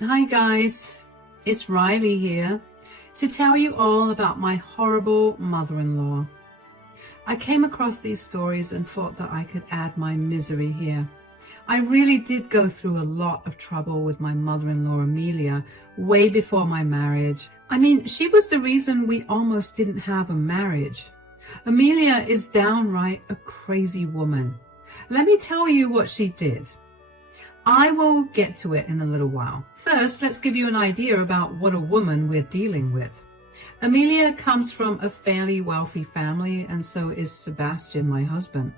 Hi guys, it's Riley here to tell you all about my horrible mother-in-law. I came across these stories and thought that I could add my misery here. I really did go through a lot of trouble with my mother-in-law Amelia way before my marriage. I mean, she was the reason we almost didn't have a marriage. Amelia is downright a crazy woman. Let me tell you what she did. I will get to it in a little while. First, let's give you an idea about what a woman we're dealing with. Amelia comes from a fairly wealthy family, and so is Sebastian, my husband.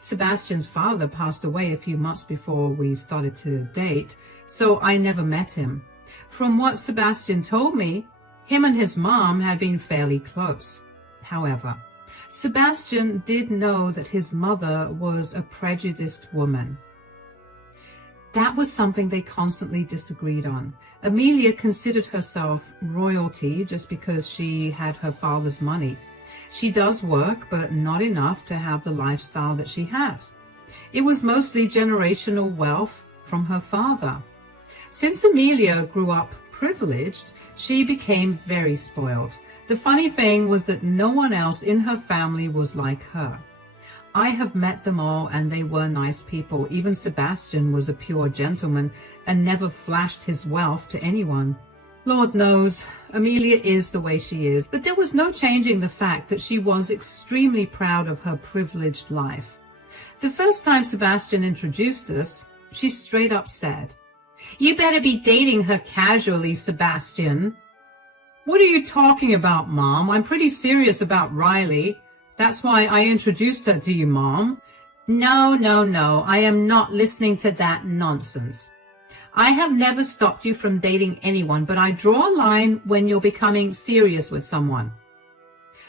Sebastian's father passed away a few months before we started to date, so I never met him. From what Sebastian told me, him and his mom had been fairly close. However, Sebastian did know that his mother was a prejudiced woman. That was something they constantly disagreed on. Amelia considered herself royalty just because she had her father's money. She does work, but not enough to have the lifestyle that she has. It was mostly generational wealth from her father. Since Amelia grew up privileged, she became very spoiled. The funny thing was that no one else in her family was like her. I have met them all, and they were nice people. Even Sebastian was a pure gentleman and never flashed his wealth to anyone. Lord knows, Amelia is the way she is, but there was no changing the fact that she was extremely proud of her privileged life. The first time Sebastian introduced us, she straight up said, "You better be dating her casually, Sebastian." "What are you talking about, Mom? I'm pretty serious about Riley. That's why I introduced her to you, Mom." No, I am not listening to that nonsense. I have never stopped you from dating anyone, but I draw a line when you're becoming serious with someone.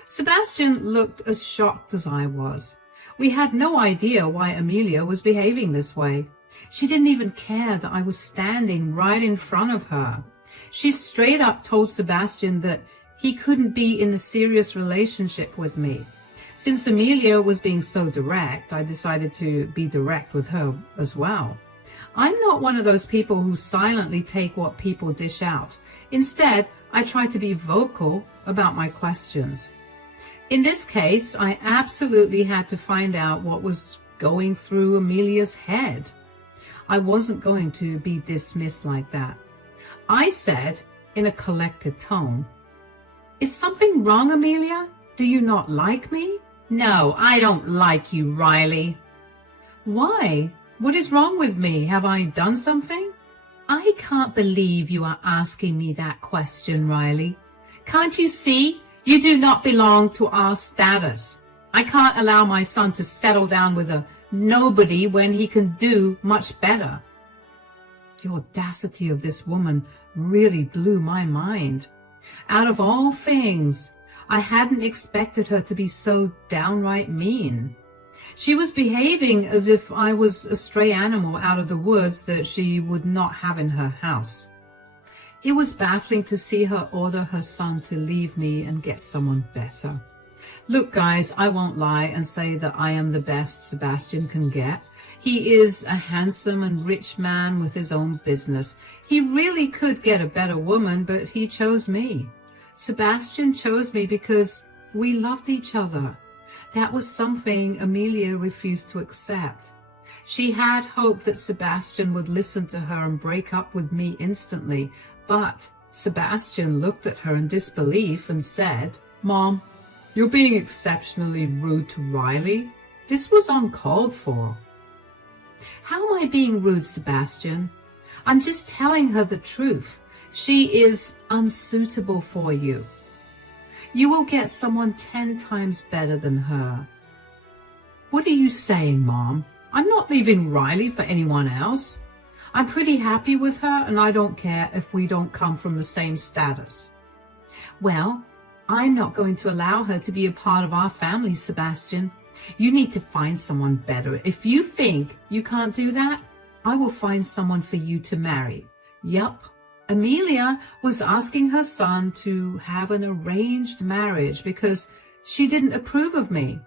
Sebastian looked as shocked as I was. We had no idea why Amelia was behaving this way. She didn't even care that I was standing right in front of her. She straight up told Sebastian that he couldn't be in a serious relationship with me. Since Amelia was being so direct, I decided to be direct with her as well. I'm not one of those people who silently take what people dish out. Instead, I try to be vocal about my questions. In this case, I absolutely had to find out what was going through Amelia's head. I wasn't going to be dismissed like that. I said, in a collected tone, "Is something wrong, Amelia? Do you not like me?" "No, I don't like you, Riley." "Why? What is wrong with me? Have I done something?" "I can't believe you are asking me that question, Riley. Can't you see? You do not belong to our status. I can't allow my son to settle down with a nobody when he can do much better." The audacity of this woman really blew my mind. Out of all things, I hadn't expected her to be so downright mean. She was behaving as if I was a stray animal out of the woods that she would not have in her house. It was baffling to see her order her son to leave me and get someone better. Look, guys, I won't lie and say that I am the best Sebastian can get. He is a handsome and rich man with his own business. He really could get a better woman, but he chose me. Sebastian chose me because we loved each other. That was something Amelia refused to accept. She had hoped that Sebastian would listen to her and break up with me instantly, but Sebastian looked at her in disbelief and said, "Mom, you're being exceptionally rude to Riley. This was uncalled for." "How am I being rude, Sebastian? I'm just telling her the truth. She is unsuitable for you. You will get someone 10 times better than her." "What are you saying, Mom? I'm not leaving Riley for anyone else. I'm pretty happy with her, and I don't care if we don't come from the same status." "Well, I'm not going to allow her to be a part of our family, Sebastian. You need to find someone better. If you think you can't do that, I will find someone for you to marry." Yup. Amelia was asking her son to have an arranged marriage because she didn't approve of me.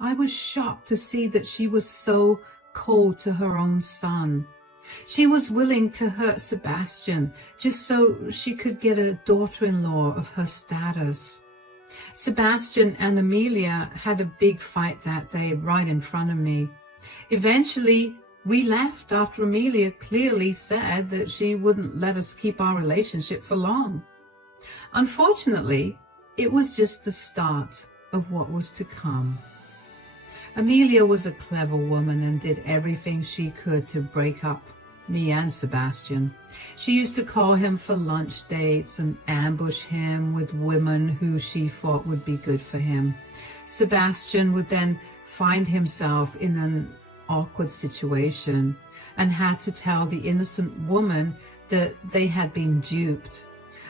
I was shocked to see that she was so cold to her own son. She was willing to hurt Sebastian just so she could get a daughter-in-law of her status. Sebastian and Amelia had a big fight that day right in front of me. Eventually, we left after Amelia clearly said that she wouldn't let us keep our relationship for long. Unfortunately, it was just the start of what was to come. Amelia was a clever woman and did everything she could to break up me and Sebastian. She used to call him for lunch dates and ambush him with women who she thought would be good for him. Sebastian would then find himself in an awkward situation and had to tell the innocent woman that they had been duped.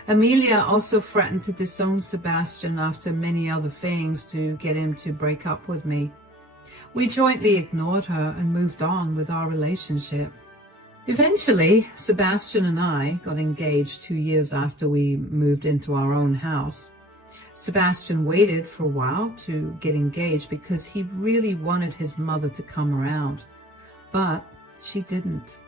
Amelia also threatened to disown Sebastian after many other things to get him to break up with me. We jointly ignored her and moved on with our relationship. Eventually, Sebastian and I got engaged 2 years after we moved into our own house. Sebastian waited for a while to get engaged because he really wanted his mother to come around, but she didn't.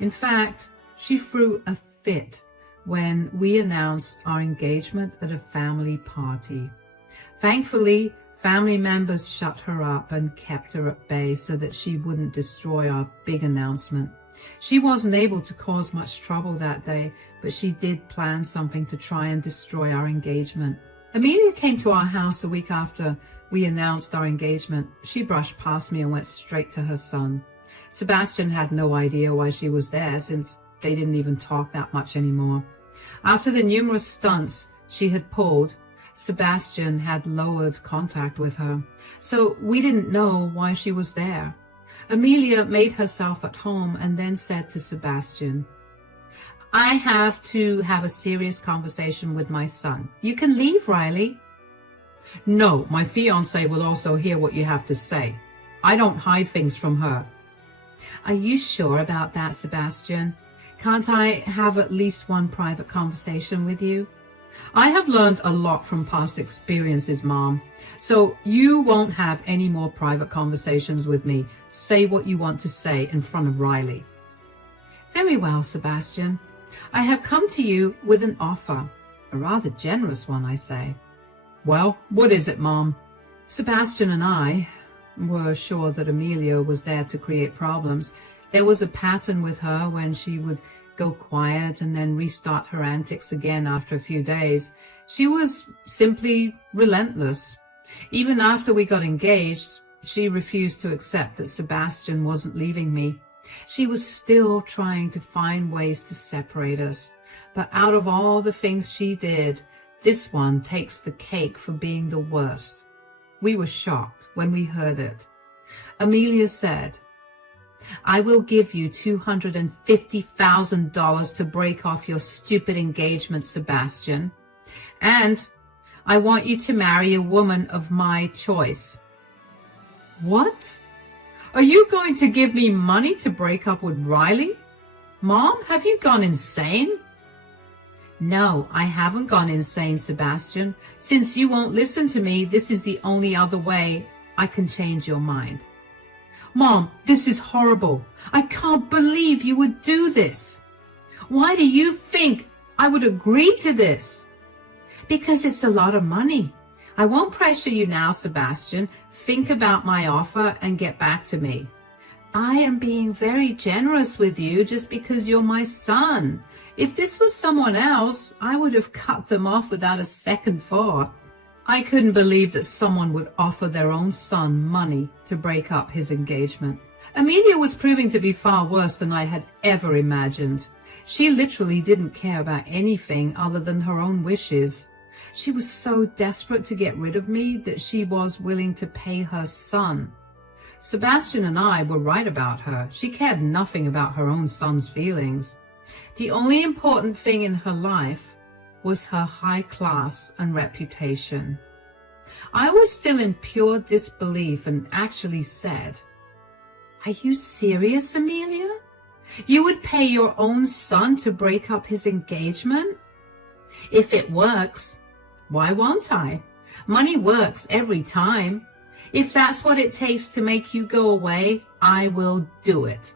In fact, she threw a fit when we announced our engagement at a family party. Thankfully, family members shut her up and kept her at bay so that she wouldn't destroy our big announcement. She wasn't able to cause much trouble that day, but she did plan something to try and destroy our engagement. Amelia came to our house a week after we announced our engagement. She brushed past me and went straight to her son. Sebastian had no idea why she was there, since they didn't even talk that much anymore. After the numerous stunts she had pulled, Sebastian had lowered contact with her, so we didn't know why she was there. Amelia made herself at home and then said to Sebastian, "I have to have a serious conversation with my son. You can leave, Riley." "No, my fiancé will also hear what you have to say. I don't hide things from her." "Are you sure about that, Sebastian? Can't I have at least one private conversation with you?" "I have learned a lot from past experiences, Mom. So you won't have any more private conversations with me. Say what you want to say in front of Riley." "Very well, Sebastian. I have come to you with an offer. A rather generous one, I say." "Well, what is it, Mom?" Sebastian and I were sure that Amelia was there to create problems. There was a pattern with her when she would go quiet and then restart her antics again after a few days. She was simply relentless. Even after we got engaged, she refused to accept that Sebastian wasn't leaving me. She was still trying to find ways to separate us. But out of all the things she did, this one takes the cake for being the worst. We were shocked when we heard it. Amelia said, "I will give you $250,000 to break off your stupid engagement, Sebastian. And I want you to marry a woman of my choice." "What? Are you going to give me money to break up with Riley? Mom, have you gone insane?" "No, I haven't gone insane, Sebastian. Since you won't listen to me, this is the only other way I can change your mind." "Mom, this is horrible. I can't believe you would do this. Why do you think I would agree to this?" "Because it's a lot of money. I won't pressure you now, Sebastian. Think about my offer and get back to me. I am being very generous with you just because you're my son. If this was someone else, I would have cut them off without a second thought." I couldn't believe that someone would offer their own son money to break up his engagement. Amelia was proving to be far worse than I had ever imagined. She literally didn't care about anything other than her own wishes. She was so desperate to get rid of me that she was willing to pay her son. Sebastian and I were right about her. She cared nothing about her own son's feelings. The only important thing in her life was her high class and reputation. I was still in pure disbelief and actually said, "Are you serious, Amelia? You would pay your own son to break up his engagement? If it works, why won't I? Money works every time. If that's what it takes to make you go away, I will do it."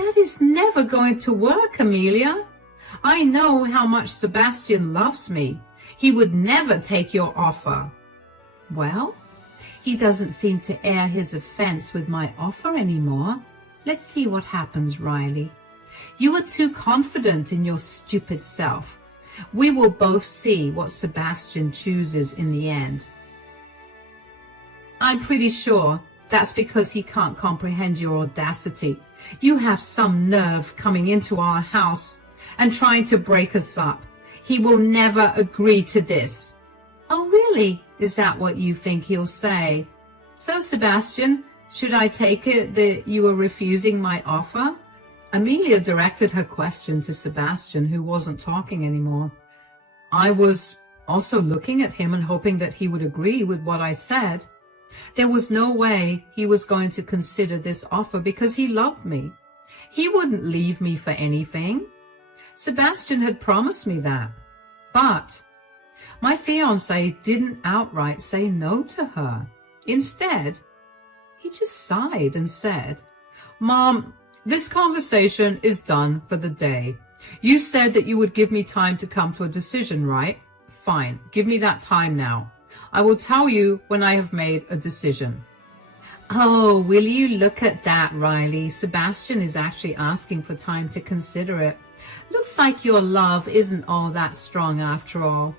That is never going to work, Amelia. I know how much Sebastian loves me. He would never take your offer. Well, he doesn't seem to air his offense with my offer anymore. Let's see what happens, Riley. You are too confident in your stupid self. We will both see what Sebastian chooses in the end. I'm pretty sure that's because he can't comprehend your audacity. You have some nerve coming into our house and trying to break us up. He will never agree to this. Oh, really? Is that what you think he'll say? So, Sebastian, should I take it that you are refusing my offer? Amelia directed her question to Sebastian, who wasn't talking anymore. I was also looking at him and hoping that he would agree with what I said. There was no way he was going to consider this offer because he loved me. He wouldn't leave me for anything. Sebastian had promised me that. But my fiancé didn't outright say no to her. Instead, he just sighed and said, Mom, this conversation is done for the day. You said that you would give me time to come to a decision, right? Fine, give me that time now. I will tell you when I have made a decision. Oh, will you look at that, Riley? Sebastian is actually asking for time to consider it. Looks like your love isn't all that strong after all.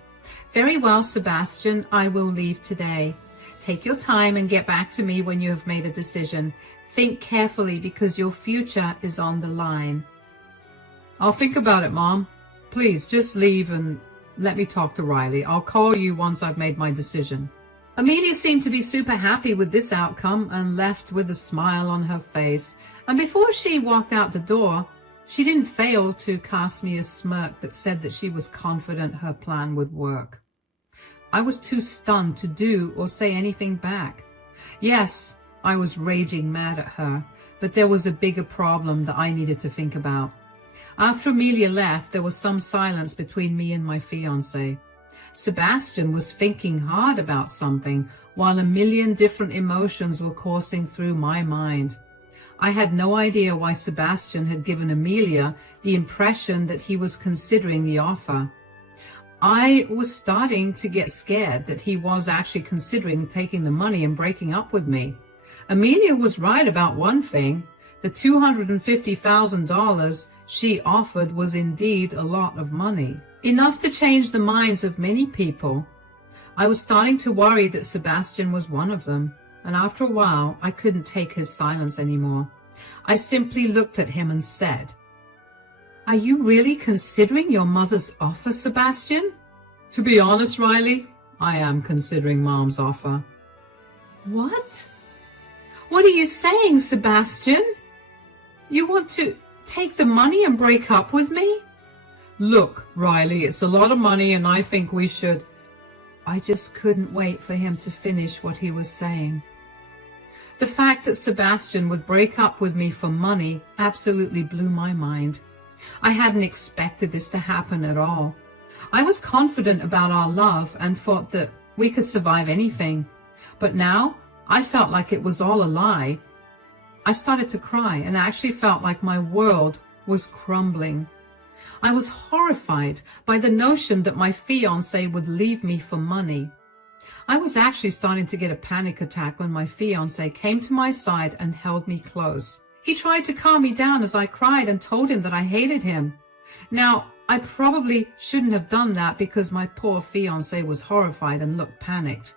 Very well, Sebastian, I will leave today. Take your time and get back to me when you have made a decision. Think carefully because your future is on the line. I'll think about it, Mom. Please, just leave and let me talk to Riley. I'll call you once I've made my decision. Amelia seemed to be super happy with this outcome and left with a smile on her face. And before she walked out the door, she didn't fail to cast me a smirk that said that she was confident her plan would work. I was too stunned to do or say anything back. Yes, I was raging mad at her, but there was a bigger problem that I needed to think about. After Amelia left, there was some silence between me and my fiancé. Sebastian was thinking hard about something, while a million different emotions were coursing through my mind. I had no idea why Sebastian had given Amelia the impression that he was considering the offer. I was starting to get scared that he was actually considering taking the money and breaking up with me. Amelia was right about one thing. The $250,000 she offered was indeed a lot of money. Enough to change the minds of many people. I was starting to worry that Sebastian was one of them, and after a while I couldn't take his silence anymore. I simply looked at him and said, Are you really considering your mother's offer, Sebastian? To be honest, Riley, I am considering Mom's offer. What? What are you saying, Sebastian? You want to take the money and break up with me? Look, Riley, it's a lot of money and I think we should... I just couldn't wait for him to finish what he was saying. The fact that Sebastian would break up with me for money absolutely blew my mind. I hadn't expected this to happen at all. I was confident about our love and thought that we could survive anything. But now I felt like it was all a lie. I started to cry and actually felt like my world was crumbling. I was horrified by the notion that my fiancé would leave me for money. I was actually starting to get a panic attack when my fiancé came to my side and held me close. He tried to calm me down as I cried and told him that I hated him. Now, I probably shouldn't have done that because my poor fiancé was horrified and looked panicked.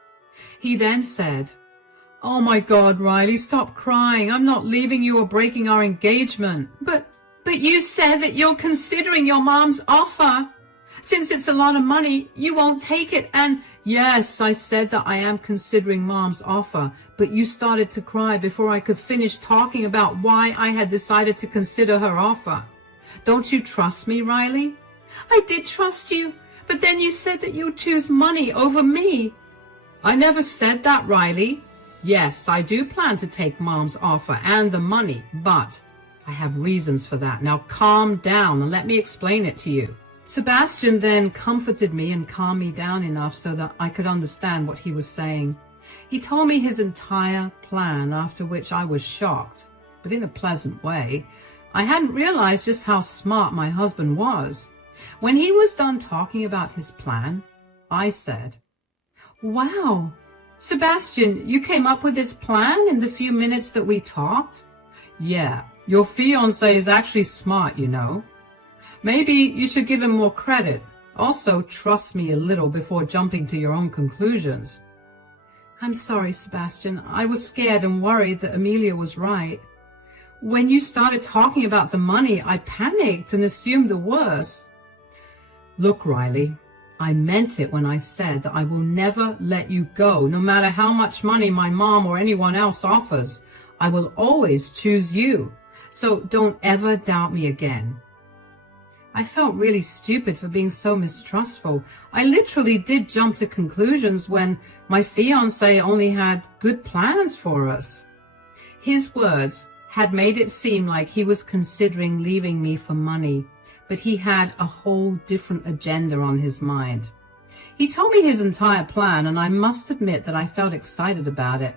He then said, Oh my God, Riley, stop crying. I'm not leaving you or breaking our engagement. But you said that you're considering your mom's offer. Since it's a lot of money, you won't take it. And yes, I said that I am considering Mom's offer, but you started to cry before I could finish talking about why I had decided to consider her offer. Don't you trust me, Riley? I did trust you, but then you said that you'd choose money over me. I never said that, Riley. Yes, I do plan to take Mom's offer and the money, but I have reasons for that. Now calm down and let me explain it to you. Sebastian then comforted me and calmed me down enough so that I could understand what he was saying. He told me his entire plan, after which I was shocked, but in a pleasant way. I hadn't realized just how smart my husband was. When he was done talking about his plan, I said, "Wow, Sebastian, you came up with this plan in the few minutes that we talked?" "Yeah, your fiancé is actually smart, you know. Maybe you should give him more credit. Also, trust me a little before jumping to your own conclusions." "I'm sorry, Sebastian. I was scared and worried that Amelia was right. When you started talking about the money, I panicked and assumed the worst." "Look, Riley, I meant it when I said that I will never let you go, no matter how much money my mom or anyone else offers. I will always choose you. So don't ever doubt me again." I felt really stupid for being so mistrustful. I literally did jump to conclusions when my fiancé only had good plans for us. His words had made it seem like he was considering leaving me for money, but he had a whole different agenda on his mind. He told me his entire plan, and I must admit that I felt excited about it.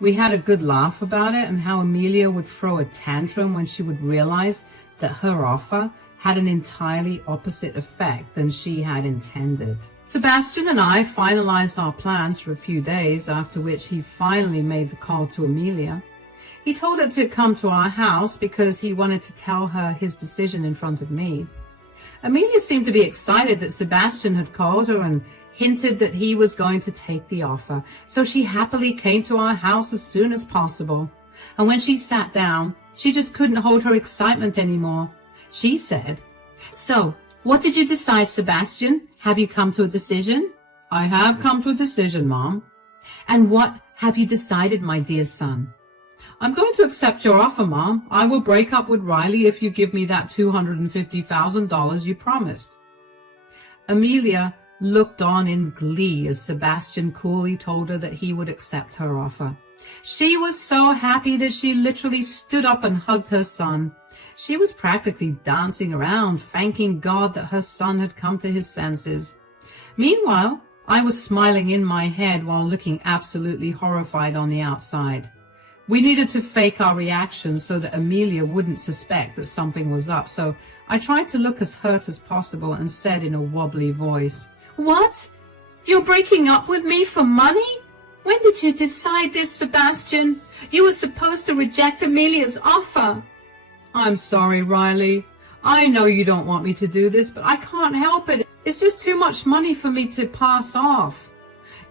We had a good laugh about it and how Amelia would throw a tantrum when she would realize that her offer had an entirely opposite effect than she had intended. Sebastian and I finalized our plans for a few days, after which he finally made the call to Amelia. He told her to come to our house because he wanted to tell her his decision in front of me. Amelia seemed to be excited that Sebastian had called her and hinted that he was going to take the offer, so she happily came to our house as soon as possible. And when she sat down, she just couldn't hold her excitement anymore. She said, "So, what did you decide, Sebastian? Have you come to a decision?" "I have come to a decision, Mom." "And what have you decided, my dear son?" "I'm going to accept your offer, Mom. I will break up with Riley if you give me that $250,000 you promised." Amelia looked on in glee as Sebastian coolly told her that he would accept her offer. She was so happy that she literally stood up and hugged her son. She was practically dancing around, thanking God that her son had come to his senses. Meanwhile, I was smiling in my head while looking absolutely horrified on the outside. We needed to fake our reactions so that Amelia wouldn't suspect that something was up, so I tried to look as hurt as possible and said in a wobbly voice, "What? You're breaking up with me for money? When did you decide this, Sebastian? You were supposed to reject Amelia's offer." "I'm sorry, Riley. I know you don't want me to do this, but I can't help it. It's just too much money for me to pass off.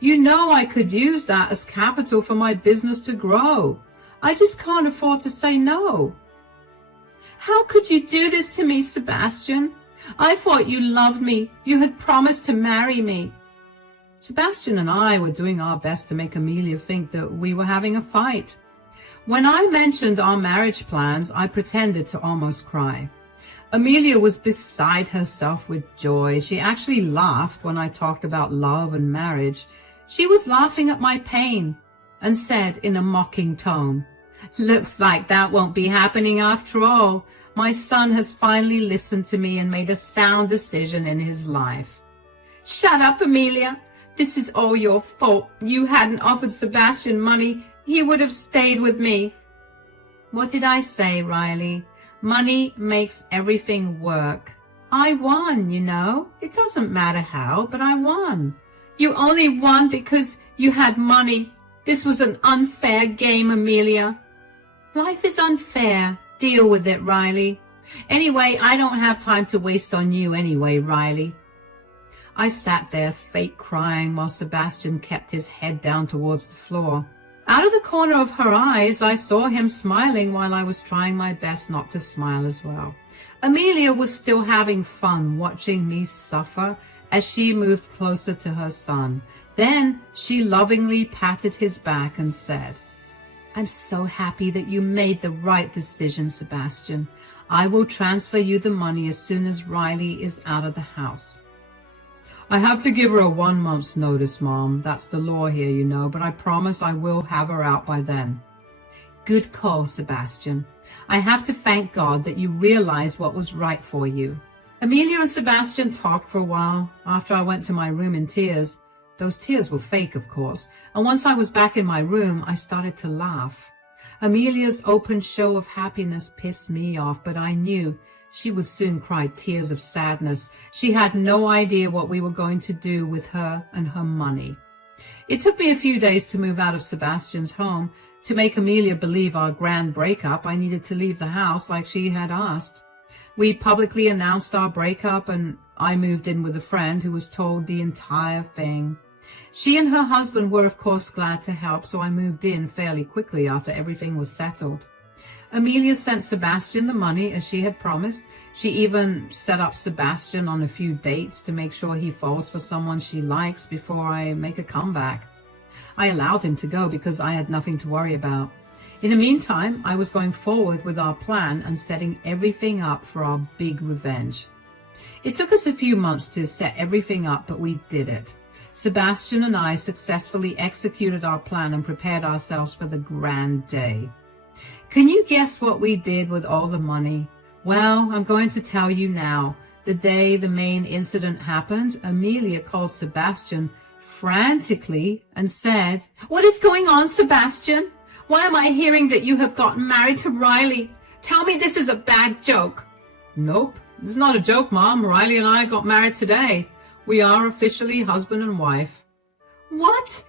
You know I could use that as capital for my business to grow. I just can't afford to say no." "How could you do this to me, Sebastian? I thought you loved me. You had promised to marry me." Sebastian and I were doing our best to make Amelia think that we were having a fight. When I mentioned our marriage plans, I pretended to almost cry. Amelia was beside herself with joy. She actually laughed when I talked about love and marriage. She was laughing at my pain and said in a mocking tone, "Looks like that won't be happening after all. My son has finally listened to me and made a sound decision in his life." "Shut up, Amelia. This is all your fault. You hadn't offered Sebastian money. He would have stayed with me." "What did I say, Riley? Money makes everything work. I won, you know. It doesn't matter how, but I won." "You only won because you had money. This was an unfair game, Amelia." "Life is unfair. Deal with it, Riley. Anyway, I don't have time to waste on you anyway, Riley." I sat there fake crying while Sebastian kept his head down towards the floor. Out of the corner of her eyes, I saw him smiling while I was trying my best not to smile as well. Amelia was still having fun watching me suffer as she moved closer to her son. Then she lovingly patted his back and said, "I'm so happy that you made the right decision, Sebastian. I will transfer you the money as soon as Riley is out of the house." "I have to give her a 1 month's notice, Mom. That's the law here, you know, but I promise I will have her out by then." "Good call, Sebastian. I have to thank God that you realized what was right for you." Amelia and Sebastian talked for a while after I went to my room in tears. Those tears were fake, of course, and once I was back in my room, I started to laugh. Amelia's open show of happiness pissed me off, but I knew she would soon cry tears of sadness. She had no idea what we were going to do with her and her money. It took me a few days to move out of Sebastian's home. To make Amelia believe our grand breakup, I needed to leave the house like she had asked. We publicly announced our breakup, and I moved in with a friend who was told the entire thing. She and her husband were, of course, glad to help, so I moved in fairly quickly after everything was settled. Amelia sent Sebastian the money as she had promised. She even set up Sebastian on a few dates to make sure he falls for someone she likes before I make a comeback. I allowed him to go because I had nothing to worry about. In the meantime, I was going forward with our plan and setting everything up for our big revenge. It took us a few months to set everything up, but we did it. Sebastian and I successfully executed our plan and prepared ourselves for the grand day. Can you guess what we did with all the money? Well, I'm going to tell you now. The day the main incident happened, Amelia called Sebastian frantically and said, "What is going on, Sebastian? Why am I hearing that you have gotten married to Riley? Tell me this is a bad joke." "Nope, it's not a joke, Mom. Riley and I got married today. We are officially husband and wife." "What?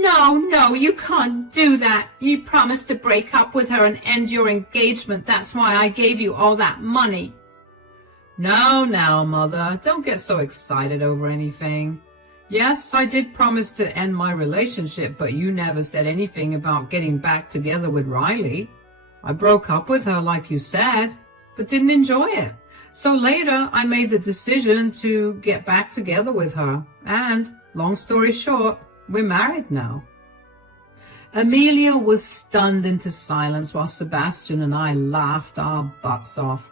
No, you can't do that. You promised to break up with her and end your engagement. That's why I gave you all that money." Now, Mother, don't get so excited over anything. Yes, I did promise to end my relationship, but you never said anything about getting back together with Riley. I broke up with her like you said, but didn't enjoy it. So later, I made the decision to get back together with her. And, long story short, we're married now. Amelia was stunned into silence while Sebastian and I laughed our butts off.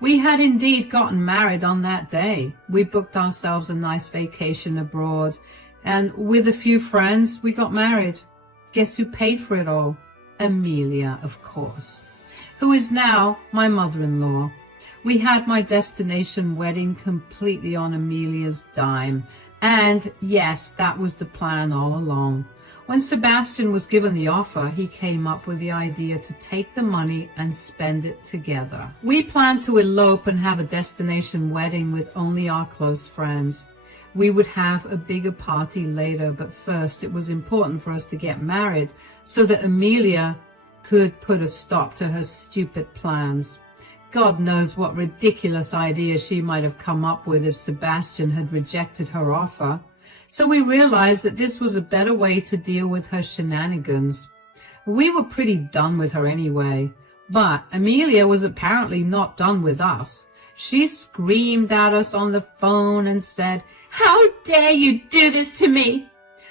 We had indeed gotten married on that day. We booked ourselves a nice vacation abroad, and with a few friends, we got married. Guess who paid for it all? Amelia, of course, who is now my mother-in-law. We had my destination wedding completely on Amelia's dime. And yes, that was the plan all along. When Sebastian was given the offer, he came up with the idea to take the money and spend it together. We planned to elope and have a destination wedding with only our close friends. We would have a bigger party later, but first it was important for us to get married so that Amelia could put a stop to her stupid plans. God knows what ridiculous idea she might have come up with if Sebastian had rejected her offer. So we realized that this was a better way to deal with her shenanigans. We were pretty done with her anyway, but Amelia was apparently not done with us. She screamed at us on the phone and said, "How dare you do this to me?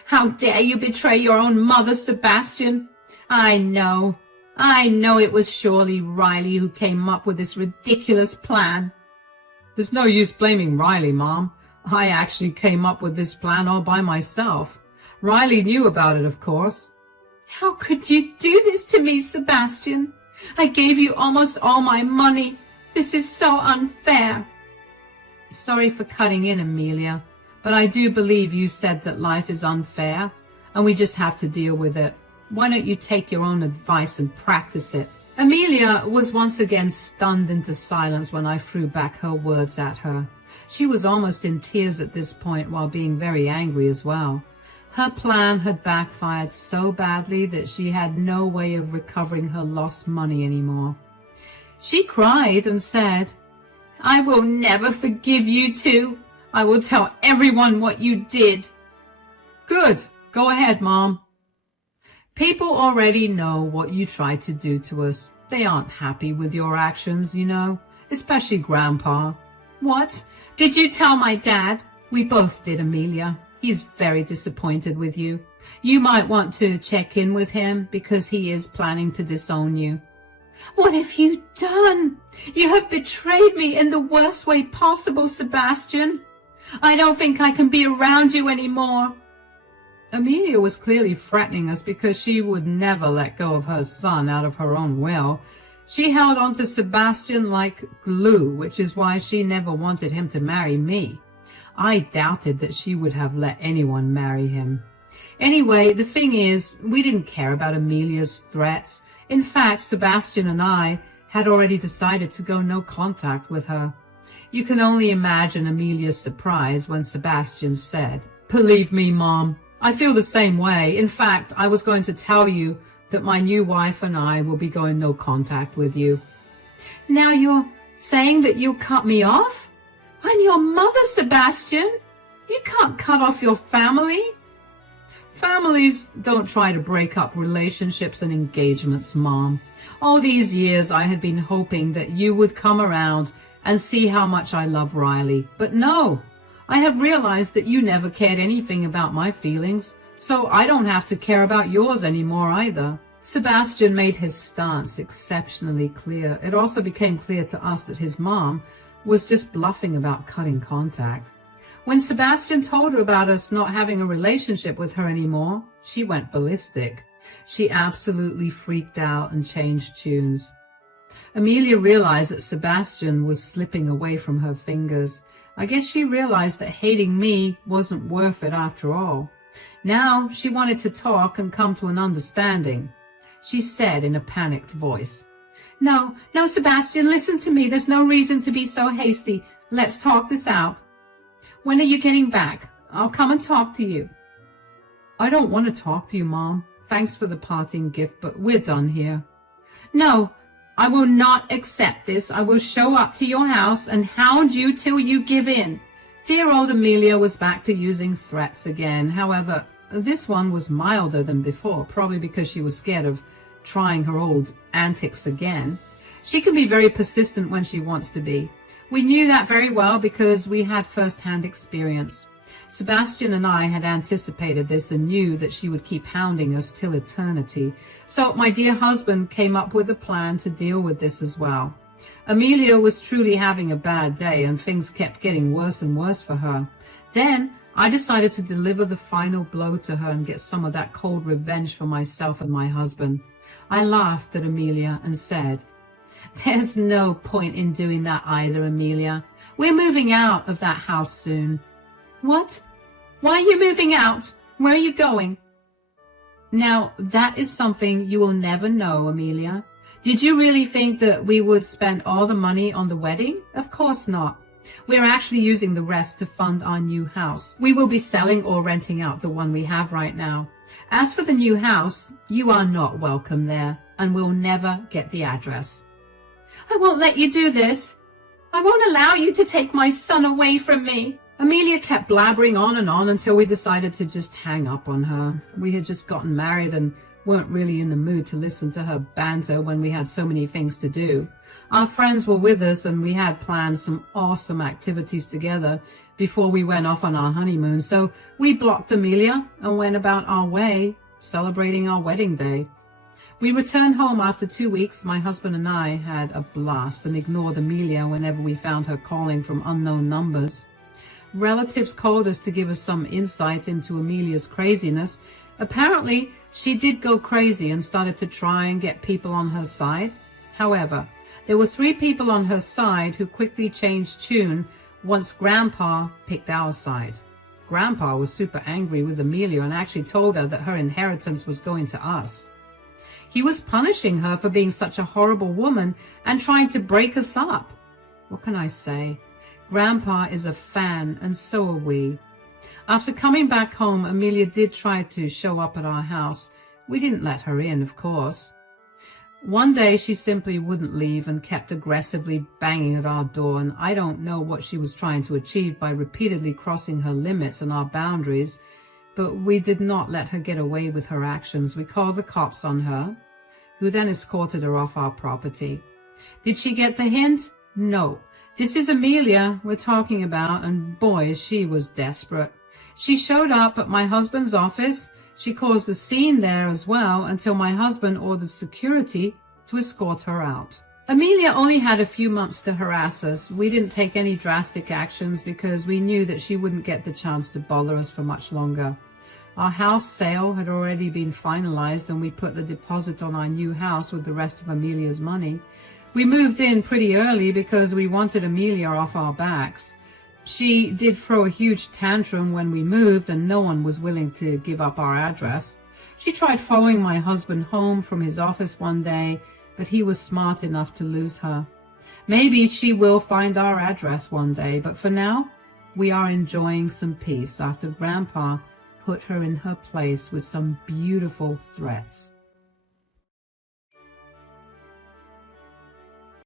How dare you betray your own mother, Sebastian? I know it was surely Riley who came up with this ridiculous plan." "There's no use blaming Riley, Mom. I actually came up with this plan all by myself. Riley knew about it, of course." "How could you do this to me, Sebastian? I gave you almost all my money. This is so unfair." "Sorry for cutting in, Amelia, but I do believe you said that life is unfair, and we just have to deal with it. Why don't you take your own advice and practice it?" Amelia was once again stunned into silence when I threw back her words at her. She was almost in tears at this point while being very angry as well. Her plan had backfired so badly that she had no way of recovering her lost money anymore. She cried and said, "I will never forgive you two. I will tell everyone what you did." "Good. Go ahead, Mom." "People already know what you tried to do to us. They aren't happy with your actions, you know, especially Grandpa." "What? Did you tell my dad?" "We both did, Amelia. He's very disappointed with you. You might want to check in with him because he is planning to disown you." "What have you done? You have betrayed me in the worst way possible, Sebastian. I don't think I can be around you anymore." Amelia was clearly threatening us because she would never let go of her son out of her own will. She held on to Sebastian like glue, which is why she never wanted him to marry me. I doubted that she would have let anyone marry him. Anyway, the thing is, we didn't care about Amelia's threats. In fact, Sebastian and I had already decided to go no contact with her. You can only imagine Amelia's surprise when Sebastian said, "Believe me, Mom, I feel the same way. In fact, I was going to tell you that my new wife and I will be going no contact with you." "Now you're saying that you'll cut me off? I'm your mother, Sebastian. You can't cut off your family." "Families don't try to break up relationships and engagements, Mom. All these years I had been hoping that you would come around and see how much I love Riley. But no, I have realized that you never cared anything about my feelings, so I don't have to care about yours anymore either." Sebastian made his stance exceptionally clear. It also became clear to us that his mom was just bluffing about cutting contact. When Sebastian told her about us not having a relationship with her anymore, she went ballistic. She absolutely freaked out and changed tunes. Amelia realized that Sebastian was slipping away from her fingers. I guess she realized that hating me wasn't worth it after all. Now she wanted to talk and come to an understanding. She said in a panicked voice, No, Sebastian, listen to me. There's no reason to be so hasty. Let's talk this out. When are you getting back? I'll come and talk to you." "I don't want to talk to you, Mom. Thanks for the parting gift, but we're done here." "No, I will not accept this. I will show up to your house and hound you till you give in." Dear old Amelia was back to using threats again. However, this one was milder than before, probably because she was scared of trying her old antics again. She can be very persistent when she wants to be. We knew that very well because we had first-hand experience. Sebastian and I had anticipated this and knew that she would keep hounding us till eternity. So my dear husband came up with a plan to deal with this as well. Amelia was truly having a bad day and things kept getting worse and worse for her. Then I decided to deliver the final blow to her and get some of that cold revenge for myself and my husband. I laughed at Amelia and said, "There's no point in doing that either, Amelia. We're moving out of that house soon." "What? Why are you moving out? Where are you going?" "Now, that is something you will never know, Amelia. Did you really think that we would spend all the money on the wedding? Of course not. We're actually using the rest to fund our new house. We will be selling or renting out the one we have right now. As for the new house, you are not welcome there and will never get the address." "I won't let you do this. I won't allow you to take my son away from me." Amelia kept blabbering on and on until we decided to just hang up on her. We had just gotten married and weren't really in the mood to listen to her banter when we had so many things to do. Our friends were with us and we had planned some awesome activities together before we went off on our honeymoon, so we blocked Amelia and went about our way, celebrating our wedding day. We returned home after 2 weeks. My husband and I had a blast and ignored Amelia whenever we found her calling from unknown numbers. Relatives called us to give us some insight into Amelia's craziness. Apparently, she did go crazy and started to try and get people on her side. However, there were 3 people on her side who quickly changed tune once Grandpa picked our side. Grandpa was super angry with Amelia and actually told her that her inheritance was going to us. He was punishing her for being such a horrible woman and trying to break us up. What can I say? Grandpa is a fan, and so are we. After coming back home, Amelia did try to show up at our house. We didn't let her in, of course. One day she simply wouldn't leave and kept aggressively banging at our door, and I don't know what she was trying to achieve by repeatedly crossing her limits and our boundaries, but we did not let her get away with her actions. We called the cops on her, who then escorted her off our property. Did she get the hint? No. This is Amelia we're talking about, and boy, she was desperate. She showed up at my husband's office. She caused a scene there as well until my husband ordered security to escort her out. Amelia only had a few months to harass us. We didn't take any drastic actions because we knew that she wouldn't get the chance to bother us for much longer. Our house sale had already been finalized and we put the deposit on our new house with the rest of Amelia's money. We moved in pretty early because we wanted Amelia off our backs. She did throw a huge tantrum when we moved and no one was willing to give up our address. She tried following my husband home from his office one day, but he was smart enough to lose her. Maybe she will find our address one day, but for now, we are enjoying some peace after Grandpa put her in her place with some beautiful threats.